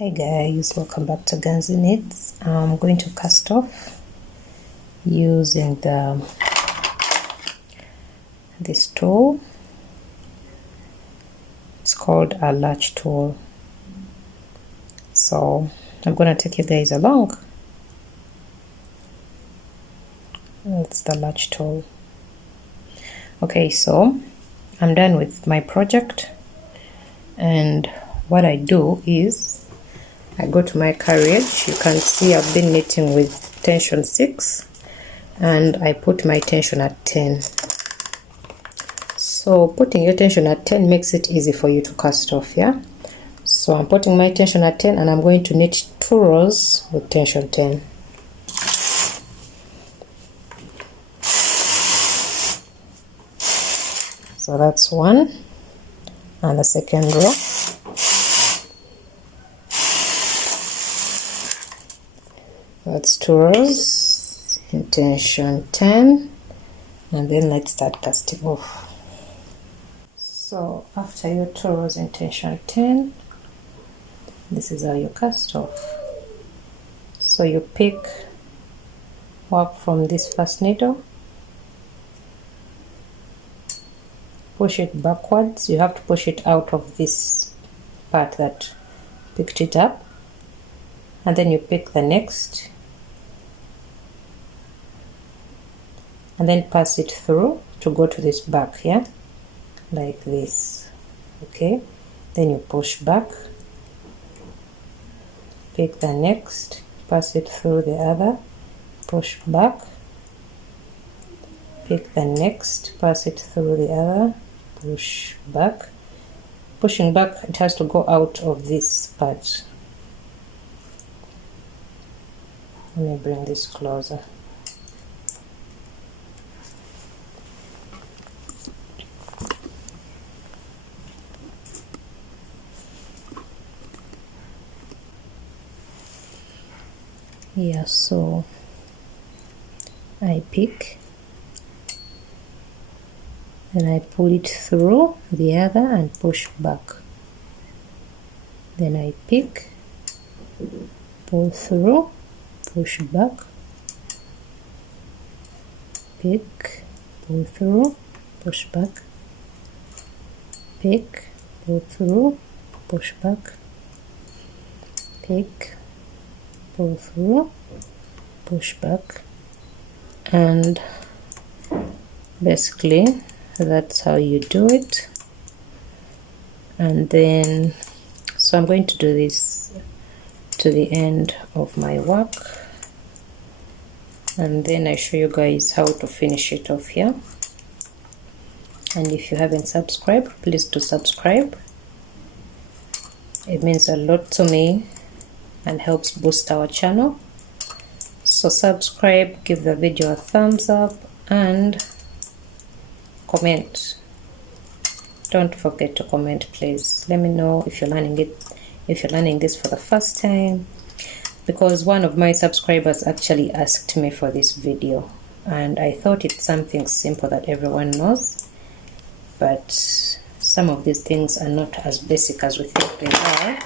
Hey guys, welcome back to Guns in Knits. I'm going to cast off using this tool. It's called a latch tool. So I'm going to take you guys along. It's the latch tool. Okay, so I'm done with my project, and what I do is I go to my carriage. You can see I've been knitting with tension 6 and I put my tension at 10. So putting your tension at 10 makes it easy for you to cast off, yeah? So I'm putting my tension at 10 and I'm going to knit 2 rows with tension 10. So that's one, and the second row. That's 2 rows in tension 10, and then let's start casting off. So after your 2 rows in tension 10, this is how you cast off. So you work from this first needle, push it backwards. You have to push it out of this part that picked it up, and then you pick the next and then pass it through to go to this back, yeah, like this. Okay, then you push back, pick the next, pass it through the other, push back, pick the next, pass it through the other, push back. Pushing back, it has to go out of this part. Let me bring this closer. Yeah, so I pick and I pull it through the other and push back. Then I pick, pull through, push back, pick, pull through, push back, pick, pull through, push back, pick, pull through, push back, and basically that's how you do it. And then so I'm going to do this to the end of my work, and then I show you guys how to finish it off here. And if you haven't subscribed, please do subscribe. It means a lot to me and helps boost our channel. So subscribe, give the video a thumbs up, and comment. Don't forget to comment, please. Let me know if you're learning this for the first time, because one of my subscribers actually asked me for this video, and I thought it's something simple that everyone knows, but some of these things are not as basic as we think they are.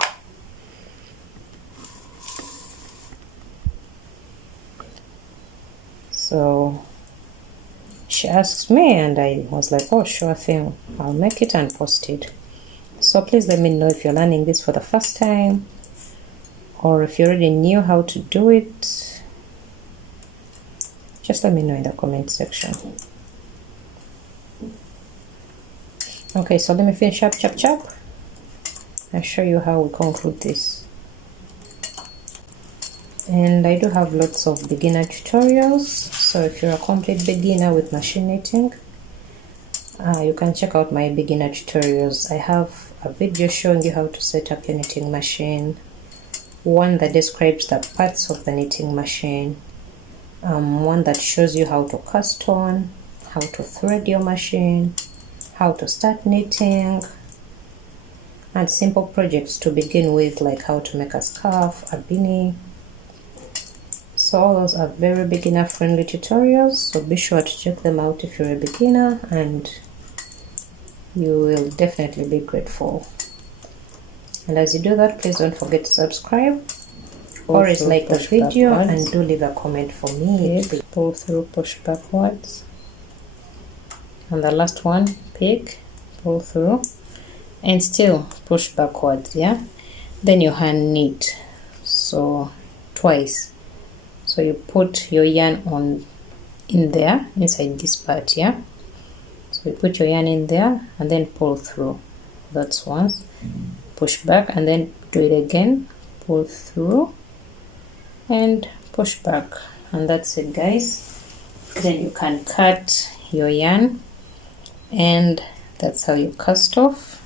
So she asked me and I was like, oh, sure thing, I'll make it and post it. So please let me know if you're learning this for the first time, or if you already knew how to do it. Just let me know in the comment section. Okay, so let me finish up chop chop and show you how we conclude this. And I do have lots of beginner tutorials, so if you're a complete beginner with machine knitting, you can check out my beginner tutorials. I have a video showing you how to set up your knitting machine, one that describes the parts of the knitting machine, one that shows you how to cast on, how to thread your machine, how to start knitting, and simple projects to begin with, like how to make a scarf, a beanie. So all those are very beginner friendly tutorials, so be sure to check them out if you're a beginner, and you will definitely be grateful. And as you do that, please don't forget to subscribe, or like the video backwards. And do leave a comment for me. Pick, pull through, push backwards. And the last one, pick, pull through, and still push backwards. Yeah, then your hand knit, so twice. So you put your yarn on in there inside this part. Yeah, so you put your yarn in there and then pull through. That's once. Push back and then do it again, pull through and push back, and that's it, guys. Then you can cut your yarn, and that's how you cast off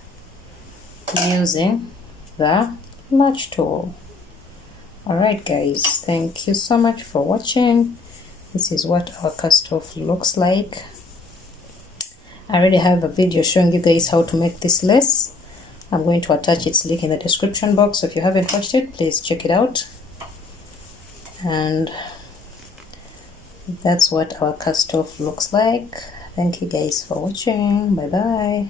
using the latch tool. Alright guys, thank you so much for watching. This is what our cast off looks like. I already have a video showing you guys how to make this lace. I'm going to attach its link in the description box, so if you haven't watched it, please check it out. And that's what our cast off looks like. Thank you guys for watching. Bye bye.